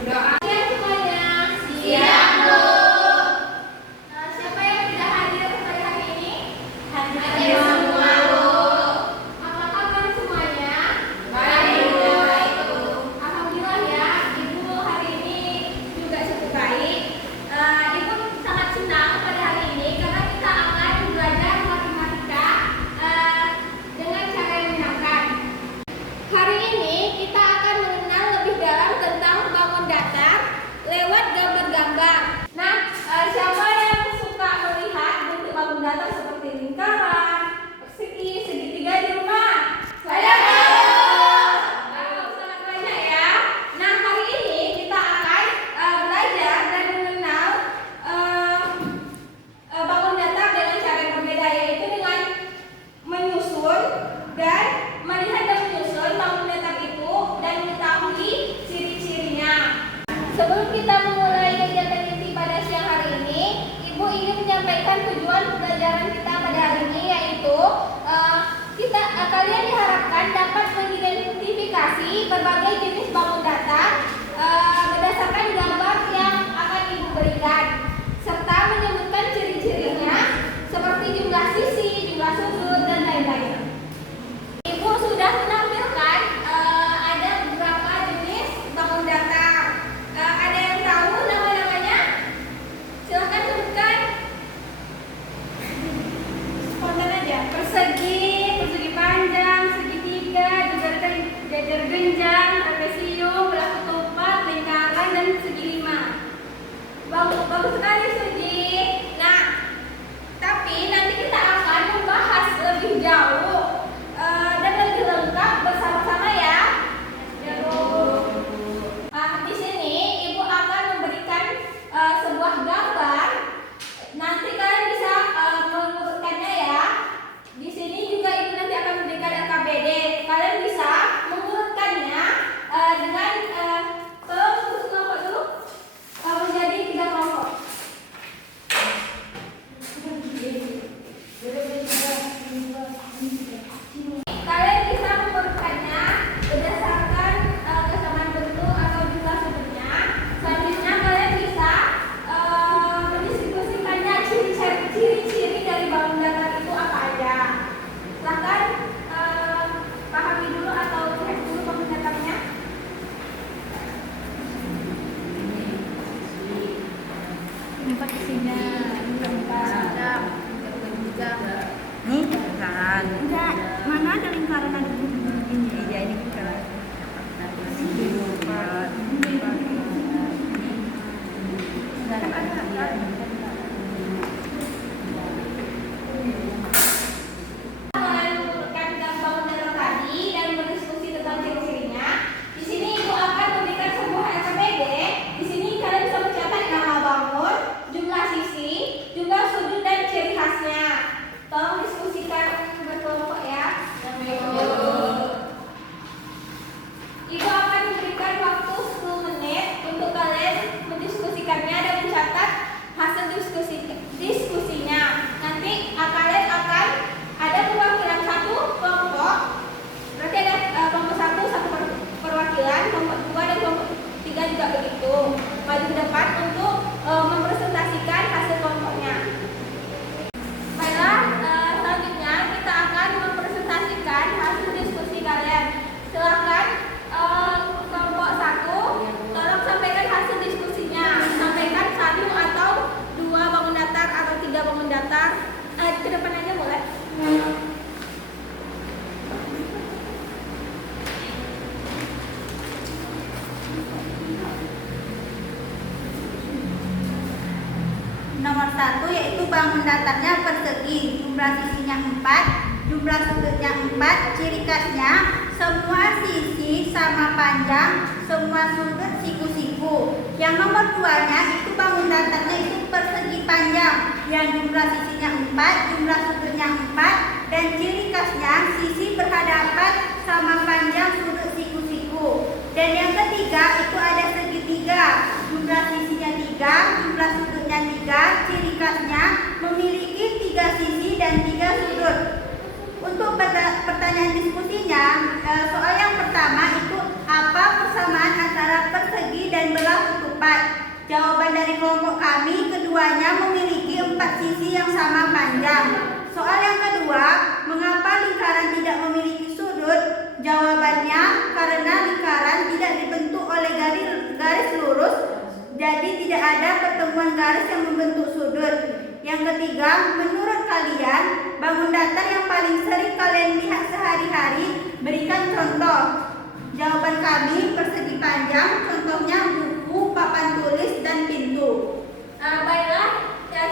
Berdoa. Siang semuanya. Siang, Bu. Siapa yang tidak hadir pada hari ini? Hadir semua, Bu. Apa kabar semuanya? Baik, Bu. Alhamdulillah ya, Ibu hari ini juga cukup baik. Ibu sangat senang pada hari ini karena kita akan belajar matematika dengan cara yang menyenangkan. Hari ini kita akan mengenal lebih dalam tentang bangun datar lewat gambar-gambar. Nah, siapa yang suka melihat bentuk bangun datar seperti lingkaran, persegi, segitiga di rumah? Saya sangat banyak ya. Nah, hari ini kita akan belajar dan mengenal bangun datar dengan cara yang berbeda, yaitu dengan menyusun dan melihat dan menyusun bangun datar itu dan mengetahui ciri-cirinya. Sebelum kita memulai kegiatan inti pada siang hari ini, Ibu ingin menyampaikan tujuan pembelajaran kita pada hari ini, yaitu kalian diharapkan dapat mengidentifikasi berbagai jenis bangun datar berdasarkan gambar yang akan Ibu berikan, serta menyebutkan ciri-cirinya seperti jumlah sisi, jumlah sudut, dan lain-lain. Ibu sudah menampilkan ada beberapa jenis bangun datar. Ada yang tahu nama-namanya? Silahkan sebutkan. Spontan aja. Persegi, persegi panjang, segitiga, jajar genjang, trapesium, belah ketupat, lingkaran, dan segi lima. Bagus sekali, Suji. Nah, tapi nanti kita akan membahas lebih jauh dan lebih lengkap bersama-sama ya. Di sini Ibu akan memberikan sebuah gambar. Nanti kalian bisa mengurutkannya ya. Di sini juga Ibu nanti akan memberikan RKBD. Kalian bisa mengurutkannya dengan tolong untuk kelompok dulu menjadi 3 kelompok. Kalian bisa mengurutkannya berdasarkan kesamaan bentuk atau jumlah sudutnya. Selanjutnya kalian bisa mendiskusikannya ciri-ciri dari bangun datar itu apa aja. Silahkan pahami dulu atau lihat dulu bangun datarnya. Empat kesini, empat. Nih lingkaran. Enggak, mana ada lingkaran ada ini? Iya ini lingkaran. Mengurutkan bangun datar tadi dan berdiskusi tentang ciri-cirinya. Di sini Ibu akan memberikan sebuah RKBD. Di sini kalian bisa mencatat nama bangun, jumlah sisi, jumlah sudut, dan ciri khasnya. Tolong diskusikan berkelompok ya. Ibu akan memberikan waktu 10 menit untuk kalian mendiskusikannya dan mencatat hasil diskusinya. Nanti kalian akan ada perwakilan satu kelompok. Berarti ada kelompok satu perwakilan, kelompok 2 dan kelompok 3 juga begitu. Maju ke depan untuk mempresentasikan hasil kelompoknya. Baiklah, selanjutnya kita akan mempresentasikan hasil diskusi kalian. Silakan kelompok 1, tolong sampaikan hasil diskusinya. Sampaikan 1 atau 2 bangun datar atau 3 bangun datar. Ke depan aja boleh. Nomor 1 yaitu bangun datarnya persegi, jumlah sisinya 4, jumlah sudutnya 4, ciri khasnya semua sisi sama panjang, semua sudut siku-siku. Yang nomor 2-nya itu bangun datarnya itu persegi panjang, yang jumlah sisinya 4, jumlah sudutnya 4, dan ciri khasnya sisi berhadapan sama panjang sudut siku-siku. Dan yang ketiga itu ada segitiga, jumlah sisinya 3, jumlah sudutnya 3, ciri khasnya memiliki 3 sisi dan 3 sudut. Untuk pertanyaan diskusinya, soal yang pertama itu apa persamaan antara persegi dan belah sama panjang. Soal yang kedua, mengapa lingkaran tidak memiliki sudut? Jawabannya karena lingkaran tidak dibentuk oleh garis lurus, jadi tidak ada pertemuan garis yang membentuk sudut. Yang ketiga, menurut kalian, bangun datar yang paling sering kalian lihat sehari-hari, berikan contoh. Jawaban kami persegi panjang, contohnya buku, papan tulis, dan pintu. Baiklah, ya,